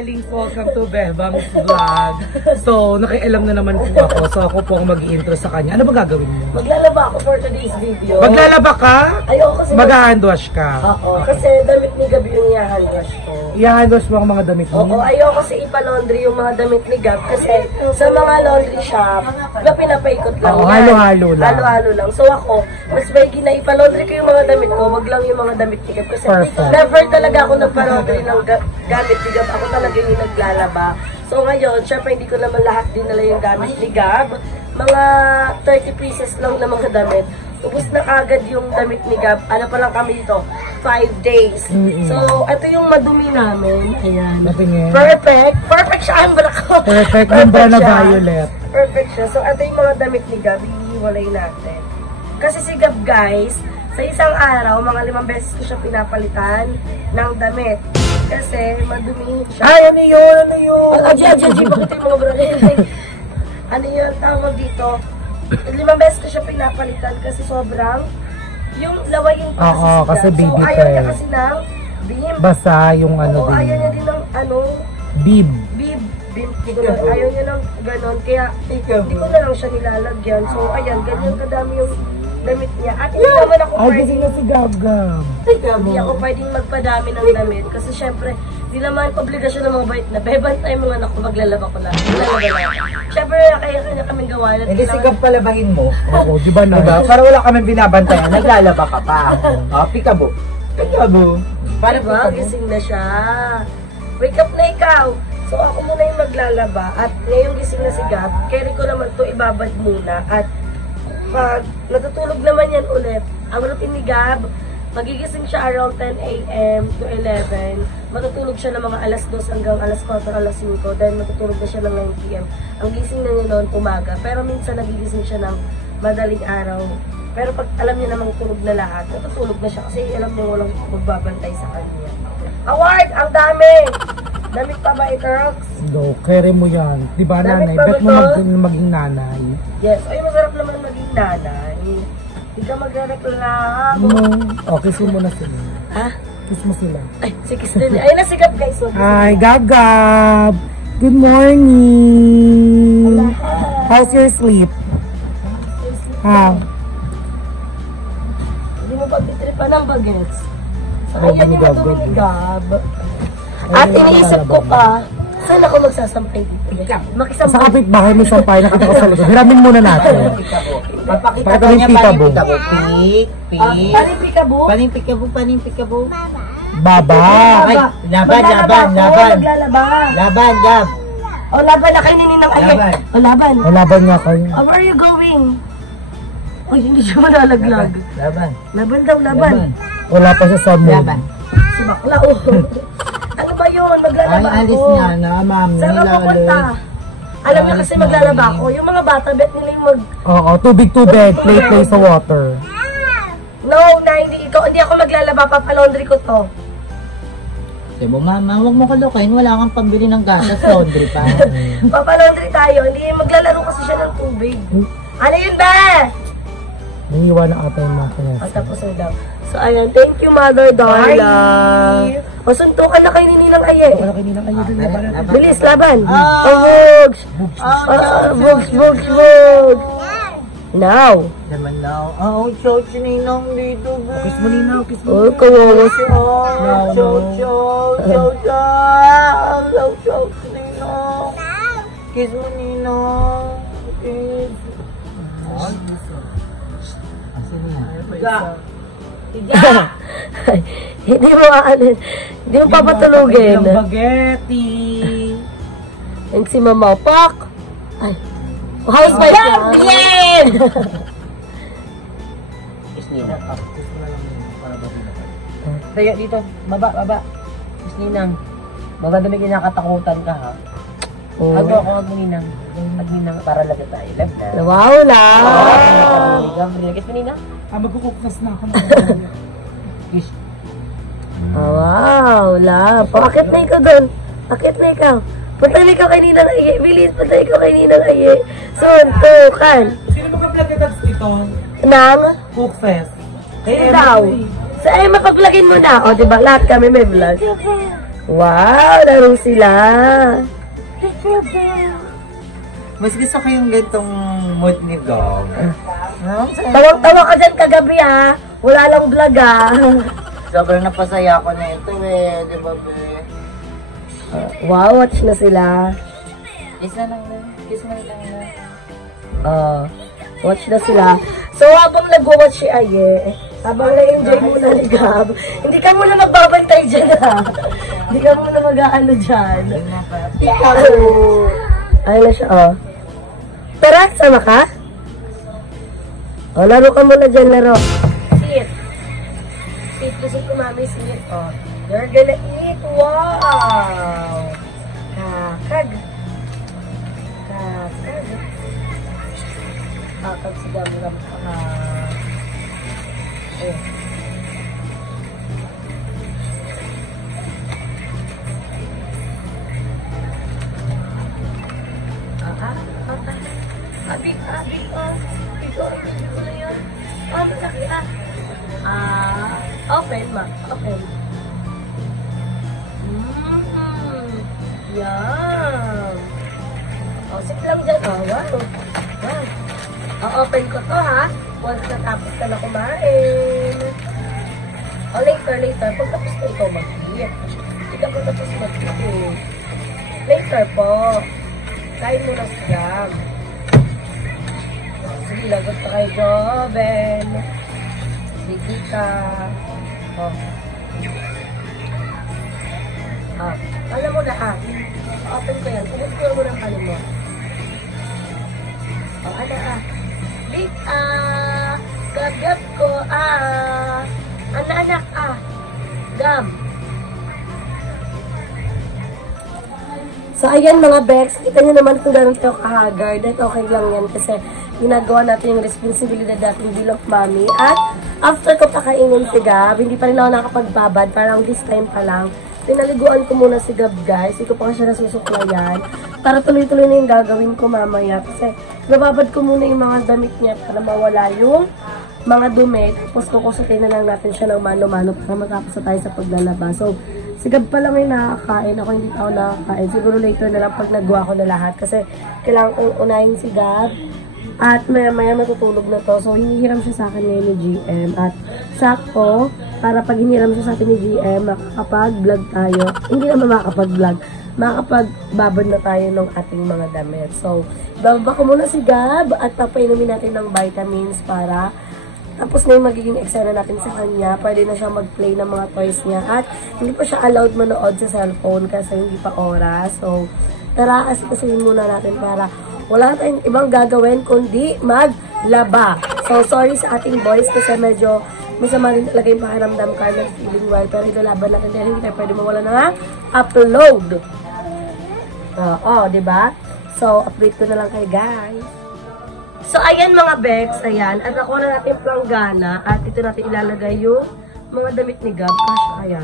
darlings, welcome to Bebang's Vlog. So, nakialam na naman po ako. So, ako po ang mag-i-intro sa kanya. Ano ba gagawin mo? Maglalaba ako for today's video. Maglalaba ka? Ayoko kasi mag-handwash ka? Oo, kasi damit ni Gab yung i-handwash ko. I-handwash mo ang mga damit mo? Oo, ayoko kasi ipa-laundry yung mga damit ni Gab kasi sa mga laundry shop, diba pinapaikot lang? Oo, halo-halo lang. Halo-halo lang. So ako, mas maigi na ipa-laundry ko yung mga damit ko, wag lang yung mga damit ni Gab. Kasi never talaga ako nagpa-laundry ng gamit ni Gab. Ako talaga yung naglalaba. So ngayon, syempre hindi ko naman lahat dinala yung gamit ni Gab. Mga 30 pieces lang na mga damit. Ubus na agad yung damit ni Gab. Ano pa lang kami dito? 5 days. So, ito yung madumi namin. Ayan. Perfect. Perfect siya. Ang bala ko. Perfect. Yung bra na violet. Perfect siya. So, ito yung mga damit ni Gab. Hihiwalay natin. Kasi si Gab, guys, sa isang araw, mga 5 beses ko siya pinapalitan ng damit. Kasi madumi siya. Ay, ano yun? Ano yun? Bakit yung mga bra? Ano yun? Tawag dito? 5 beses ko siya pinapalitan kasi sobrang yung lawayin ko kasi baby so ayaw niya kasi ng bib. Basa yung ano din. Ayaw niya din ng ano bib. Ayaw niya ng ganon kaya hindi ko na lang siya nilalagyan. So ayan, ganyan kadami yung damit niya. At hindi naman ako pwedeng na si Gab-Gab. Hindi ako pwedeng magpadami ng damit kasi syempre di naman obligasyon ng mga bait na bebantay mga anak ko, maglalaba ko lang. Syempre, kaya kaming gawa. Hindi sigap palabahin mo. Oo, di ba na? Diba? Para wala kami binabantayan, naglalaba ka pa. Pikabo. Pikabo. Para ba? Gising na siya. Wake up na ikaw. So, ako muna yung maglalaba. At ngayong gising na si Gab, carry ko naman to ibabad muna. At pag natutulog naman yan ulit, ang routine ni Gab, magigising siya around 10 AM to 11. Matutulog siya ng mga alas 2 hanggang alas 4, alas 5. Then matutulog na siya ng 9 PM. Ang gising na niya noon umaga. Pero minsan nagigising siya ng madaling araw. Pero pag alam niya namang tulog na lahat, natutulog na siya kasi alam niya walang magbabantay sa kanya. Award! Ang dami! Damit pa ba ito, Rox? No, carry mo yan. Diba nanay? Bet mo maging nanay. Yes. Ay, masarap naman maging nanay. Hindi ka magreklamo. No. O, kissin mo na sila. Ha? Kiss mo sila. Ay, si kiss din. Ay, nasigap guys. Hi, Gab-Gab! Good morning! How's your sleep? How? Hindi mo pagtitripan ng bagets. Ayan yung madumi ni Gab. At iniisip ko pa, saan ako magsasampay dito? Sa kapitbahay mo sampay, nakita ko sa likod. Hiramin muna natin. Pakita niya panimpikabo. Panimpikabo? Panimpikabo. Baba! Ay, laban. Laban, Gab. O, laban na kayo nininang ayay. O, laban. O, laban nga kayo. Where are you going? O, hindi siya malalaglag. Laban. Laban daw, laban. Wala pa siya sa mood. Laban. Si bakla, o. Ano ba yun? Maglalaba ako. Ay, alis niya na, ma'am. Saan ka pupunta? Alam niya kasi maglalaba ako. Yung mga bata, bet nila yung Oo, tubig, play sa water. No, na hindi ako maglalaba, papalaundry ko to. Sabi mo, mama, huwag mo kalukain, wala kang pambili ng gatas, laundry pa. Papalaundry tayo, hindi maglalaro kasi siya ng tubig. Ano yun ba? Nangiwa na ata yung mga kanyas. Tapos na daw. So, ayan, thank you, Mother Darla. O, suntukan na kayo ni Ninang Aye. Wala kayo Ninang Aye. Bilis, laban. Bugs. Bugs. Now. Naman now. Chow, Ninong dito, ba? Kiss mo, Ninang. Kiss mo. Oh, kawawa siya. Chow, Ninong. Kiss mo, Ninong. Kiss. Hindi mo papatulugin. Spaghetti. Yung si Mama Pak. Ay. Housewife lang. Yan! Kiss Ninang. Tayo dito. Baba. Kiss Ninang. Baba dami kinakatakutan ka, ha? Hag mo ako, hag mo Ninang. At Ninang, para lagat tayo. Love na. Wow lang! Kiss mo Ninang. Magkukuknas na ako. Kiss. Wow, love. Pakit na ikaw doon. Pakit na ikaw. Punta na ikaw kay Ninang Aye. Bilis, punta ikaw kay Ninang Aye. Suntukan. Sino mo ka-vlog ito? Nang? Cookfest. Daw. Sa ay, mapaglagin mo na. O, diba? Lahat kami may vlog. Wow, laro sila. Mas gusto ko yung gantong mood ni Gab. Tawang-tawa ka dyan kagabi ha. Wala lang vlog ha. Sobrang napasaya ko na ito eh, di ba be? Wow, watch na sila. Kiss na lang na. Kiss na lang na. Watch na sila. So, habang nag-watch si Aye, habang na-enjoy muna ni Gab, hindi ka muna magbabantay dyan ha. Hindi ka muna mag-aano dyan. Ikaw. Ayun na siya, oh. Tara, sama ka? O, laro ka muna dyan, laro. Sit. Sit, gusto ko mami, sit. Oh, you're gonna eat. Wow! Kakag. Kakag. Kakag si Gab na oh. Abi, oh. Ito na yun. Malaki open ma. Open. Yum. Sit lang dyan. Wow. Open ko to ha. Once natapos ka na kumain. Later. Pag tapos na ikaw mag-eat. Hindi ka pag tapos mag-eat. Later po. Kain mo na siya. Sige, lagot ka kay Joven. Sige ka. Alam mo na open ko yan. Sabot ko mo ng kanin mo. Big gab ko anak gam. So, ayan mga Bex, kita nyo naman kung gano'n tayo kahagard. At okay lang yan kasi ginagawa natin yung responsibilidad natin bilang mami. At after ko pakainin si Gab, hindi pa rin ako nakapagbabad. Parang this time pa lang. Pinaliguan ko muna si Gab, guys. Hindi ko pa siya nasusuklayan. Para tuloy-tuloy na yung gagawin ko mamaya. Kasi nababad ko muna yung mga damit niya para mawala yung mga dumi. Tapos kukusutin na lang natin siya ng mano-mano para matapos na tayo sa paglalaba. So, si Gab pa lang ay nakakain. Ako hindi ako nakakain. Siguro later na lang pag nagawa ko na lahat. Kasi kailangan kong unahin si Gab. At maya-maya matutulog na to. So, hinihiram siya sa akin ngayon ni GM. At sakto, para pag hiniram siya sa akin ni GM, makakapag-vlog tayo. Hindi naman makakapag-vlog. Makakapagbabad na tayo ng ating mga damit. So, bababa ko muna si Gab at papainumin natin ng vitamins para tapos na yung magiging eksena natin sa kanya. Pwede na siya mag-play ng mga toys niya. At hindi pa siya allowed manood sa cellphone kasi hindi pa oras. So, tara kasi muna natin para wala tayong ibang gagawin kundi maglaba. So, sorry sa ating boys kasi medyo masama rin talaga yung pakiramdam ka na feeling well. Pero ilalaban natin dahil hindi tayo pwede mawala na upload. Diba? So, update ko na lang kay guys. So, ayan mga Bex, ayan. At nakuha na natin yung planggana. At dito natin ilalagay yung mga damit ni Gab. Kasha kaya.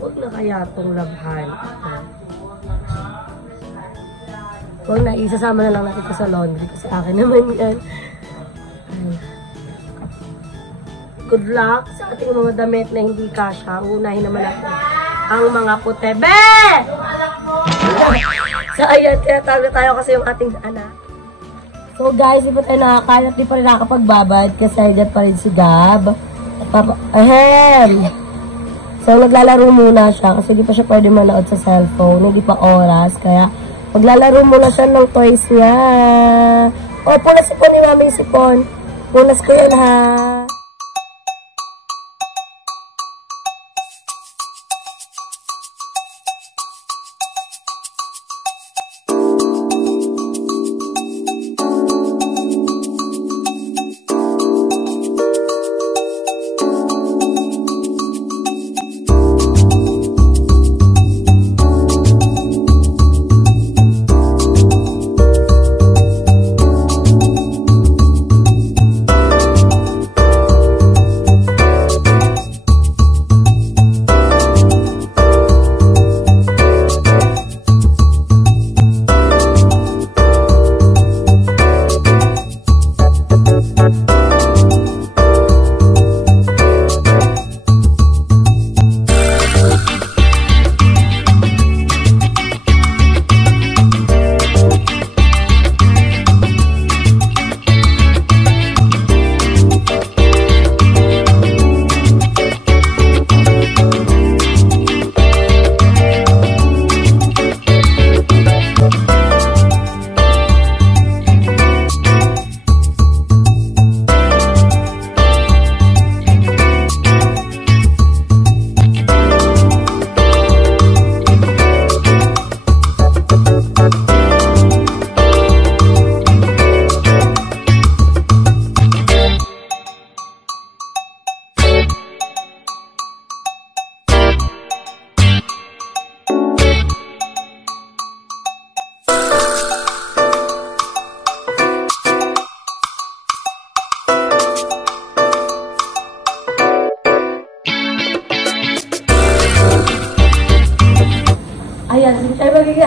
Huwag na kaya itong labhan. Huwag na, isasama na lang natin ito sa laundry. Kasi akin naman yan. Good luck sa ating mga damit na hindi kasha. Unahin naman natin ang mga puti. Be! So, ayan. Kaya tayo kasi yung ating anak. So guys, di pa tayo nakakain at di pa rin nakapagbabad kasi dyan pa rin si Gab. So naglalaro muna siya kasi di pa siya pwede manood sa cellphone. Hindi pa oras. Kaya maglalaro muna siya ng toys niya. Punas sipon ni mami sipon. Punas ko yan ha.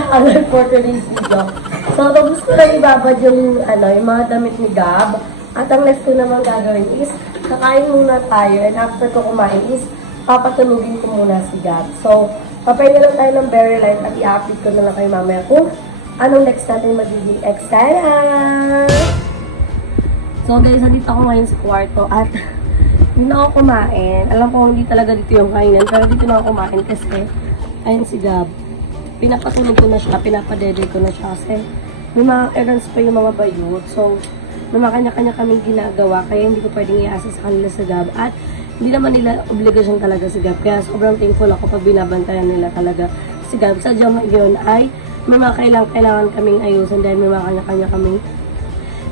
alay for today's video. So, tapos ko lang ibabad yung mga damit ni Gab. At ang next ko naman gagawin is, kakain muna tayo. And after ko kumain is, papatulugin ko muna si Gab. So, papahinga lang tayo ng very light at i-update ko na lang kayo mamaya kung anong next natin magiging excited. So guys, nandito ako ngayon sa kwarto at hindi na ako kumain. Alam ko hindi talaga dito yung kainan, pero dito na ako kumain kasi ayun si Gab. Pinapatulog ko na siya, pinapadede ko na siya kasi may mga errands pa yung mga bayot. So, may mga kanya-kanya kaming ginagawa kaya hindi ko pwedeng i-assist sa kanila sa Gab at hindi naman nila obligasyon talaga si Gab. Kaya sobrang thankful ako pag binabantayan nila talaga si Gab. Sadyang ngayon ay may mga kailangan kaming ayusin dahil may mga kanya-kanya kaming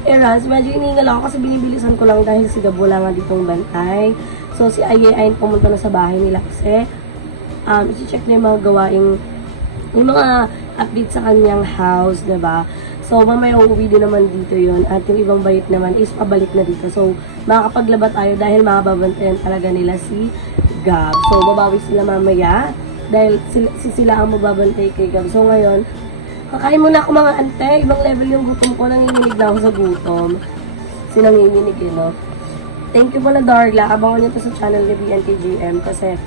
errands. Medyo iniingal ako kasi binibilisan ko lang dahil si Gab wala nga ditong bantay. So, si Ayen pumunta na sa bahay nila kasi isi-check na yung mga gawaing, yung mga update sa kanyang house, diba? So, mamaya uuwi din naman dito yon at yung ibang bayit naman is pabalik na dito. So, makakapaglaba tayo dahil makababantayan talaga nila si Gab. So, babawi sila mamaya dahil sila ang mababantay kay Gab. So, ngayon, kakain muna ako mga ante. Ibang level yung gutom ko. Nanginginig na ako sa gutom. Sinanginginig eh, no? Thank you pala, Darla. Abangan nyo to sa channel ni BNTGM kasi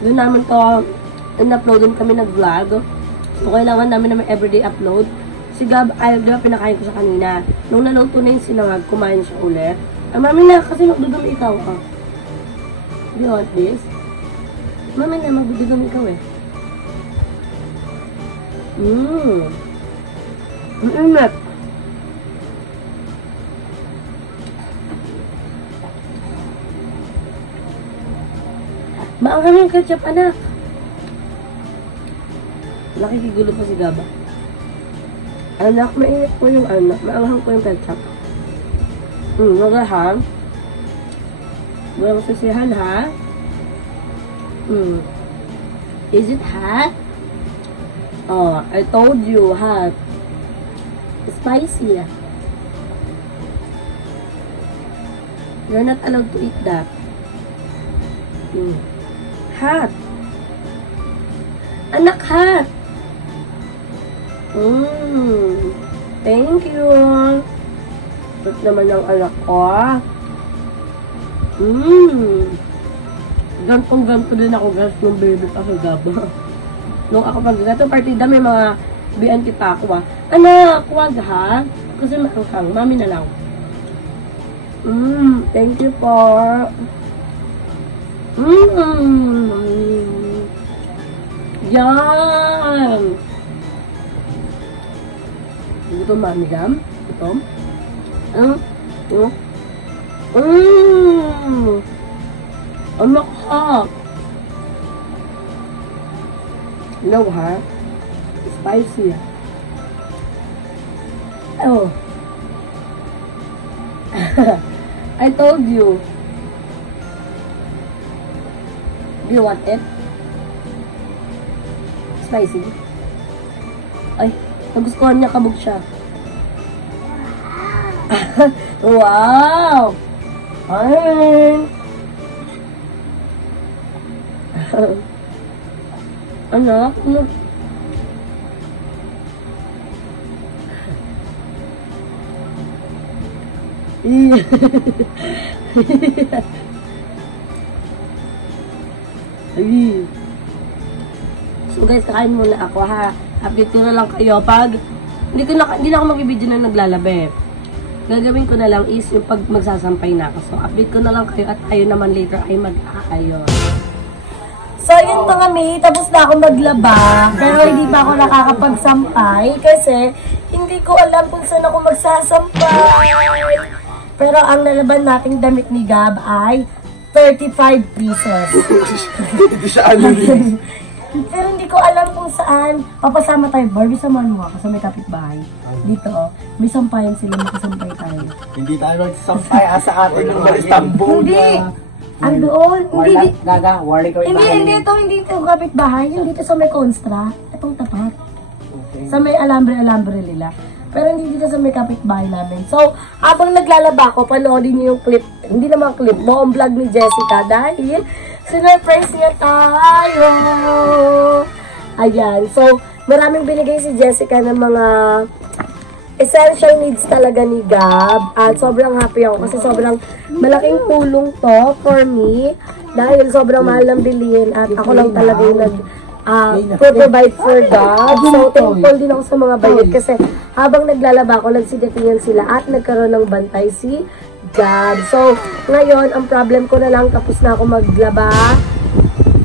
doon namin to in-uploadin kami nag-vlog. So, kailangan namin na may everyday upload. Si Gab, ay, di ba, pinakain ko siya kanina. Nung naluto na yung sinangag, kumain siya ulit. Mami na, kasi magdudumi ikaw, ah. Do you want this? Mami na, magdudumi ikaw, eh. Ingat. Maanghang yung ketchup, anak. Nakikigulo pa si Gaba. Anak, mainit po yung anak. Maanghang po yung ketchup. Magahang. Walang sisihan, ha? Is it hot? Oh, I told you, hot. Spicy. You're not allowed to eat that. Hot. Anak, hot. Thank you. Hot naman ang anak ko. Gantong-ganto din ako, guys, nung baby pa sa Gaba. Nung ako pag-gato partida, may mga BNT pa ako, Anak, wag ha. Kasi maanghang. Mami na lang. Thank you po. Yan. Gutom, Mami Gam? Gutom? Anak ha. No, ha? Spicy. Oh. I told you. Do you want it? Spicy? Ay, nagustuhan niya, kabog siya. Wow! Ay! Anak, ano? So guys, kakain muna ako, ha. Update ko na lang kayo pag hindi na ako mag-video na naglalabe. Gagawin ko na lang is yung pag magsasampay na ako. So update ko na lang kayo at tayo naman later ay mag-aayos. So, yun pa kami. Tapos na ako maglaba. Pero hindi pa ako nakakapagsampay. Kasi, hindi ko alam kung saan ako magsasampay. Pero, ang nalaban nating damit ni Gab ay 35 pieces. Hindi siya ano rin. Pero hindi ko alam kung saan. Papasama tayo. Barbie, samahan mo ako sa may kapitbahay. Dito, oh. May sampayan sila. Magsasampay tayo. Hindi tayo magsasampay sa atin ng Balistambo. Hindi. Andoon. Hindi. Gaga, warning ko Hindi ito kapitbahay. Yung dito sa may Constra. Itong tapat. Okay. Sa may alambre nila. Pero hindi dito sa may kapitbahay namin. So, habang naglalaba ko, panoodin niyo yung clip. Hindi naman clip. Buong vlog ni Jessica. Dahil, sinurprise niya tayo. Ayan. So, maraming binigay si Jessica ng mga essential needs talaga ni Gab. At sobrang happy ako kasi sobrang malaking tulong to for me. Dahil sobrang mahal ng bilhin at ako lang talaga yung provide for Gab. So, thankful din ako sa mga bayad kasi habang naglalaba ako, nagsigatingan sila at nagkaroon ng bantay si Gab. So, ngayon, ang problem ko na lang, tapos na ako maglaba.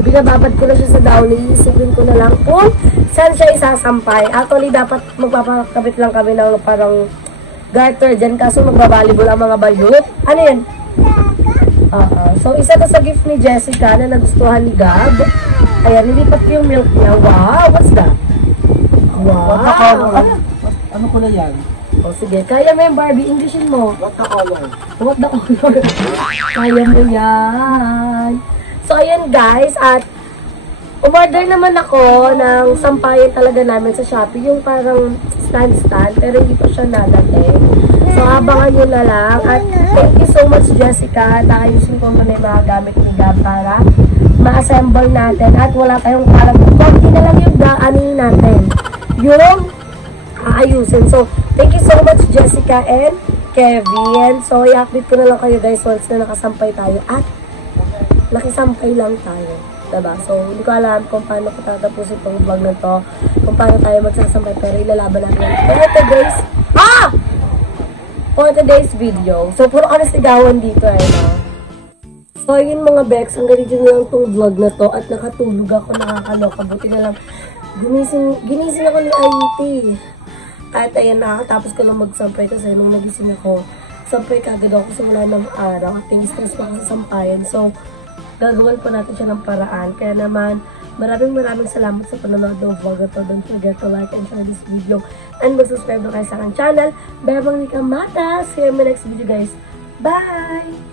Binababad ko na siya sa downy. Isipin ko na lang kung saan siya isasampay. Actually, dapat magpapakabit lang kami ng parang garter dyan. Kaso magbabalibol ang mga bayot. Ano yan? So, isa to sa gift ni Jessica na nagustuhan ni Gab. Ayan, nilipat ko yung milk niya. Wow! What's that? Wow! Ano ko na yan? O, sige. Kaya mo yung Barbie. Englishin mo. What the color? What the color? Kaya mo yan. So, ayan guys. At umorder naman ako ng sampayan talaga namin sa Shopee. Yung parang stand. Pero hindi pa siya nadating. So, abangan nyo na lang. At thank you so much, Jessica. Nakayusin ko muna yung mga gamit ni Gab para ma-assemble natin. At wala tayong parang konti na lang yung daanin natin. Yung aayusin. So, thank you so much, Jessica and Kevin. So, i-update ko na lang kayo guys once na nakasampay tayo. At nakisampay lang tayo. Diba? So, hindi ko alam kung paano ko tatapusin itong vlog na to. Kung paano tayo magsasampay. Pero ilalaban natin. For today's video. So, puro ka nasigawan dito no? So, yun mga Bex. Ang ganito na lang itong vlog na to. At nakatulog ako. Nakakaloka. Buti na lang. Ginising ako ni IT. At ayan, nakakatapos ko lang magsampay kasi nung nagising ako, sampay kagad ako kasi wala ng araw at yung stress pa ako sa sampayan. So, gagawan pa natin siya ng paraan. Kaya naman, maraming salamat sa panonood ng vlog na to. Don't forget to like and share this video and mag-subscribe na kayo sa aking channel. Bebang Nika Mata. See you in my next video guys. Bye!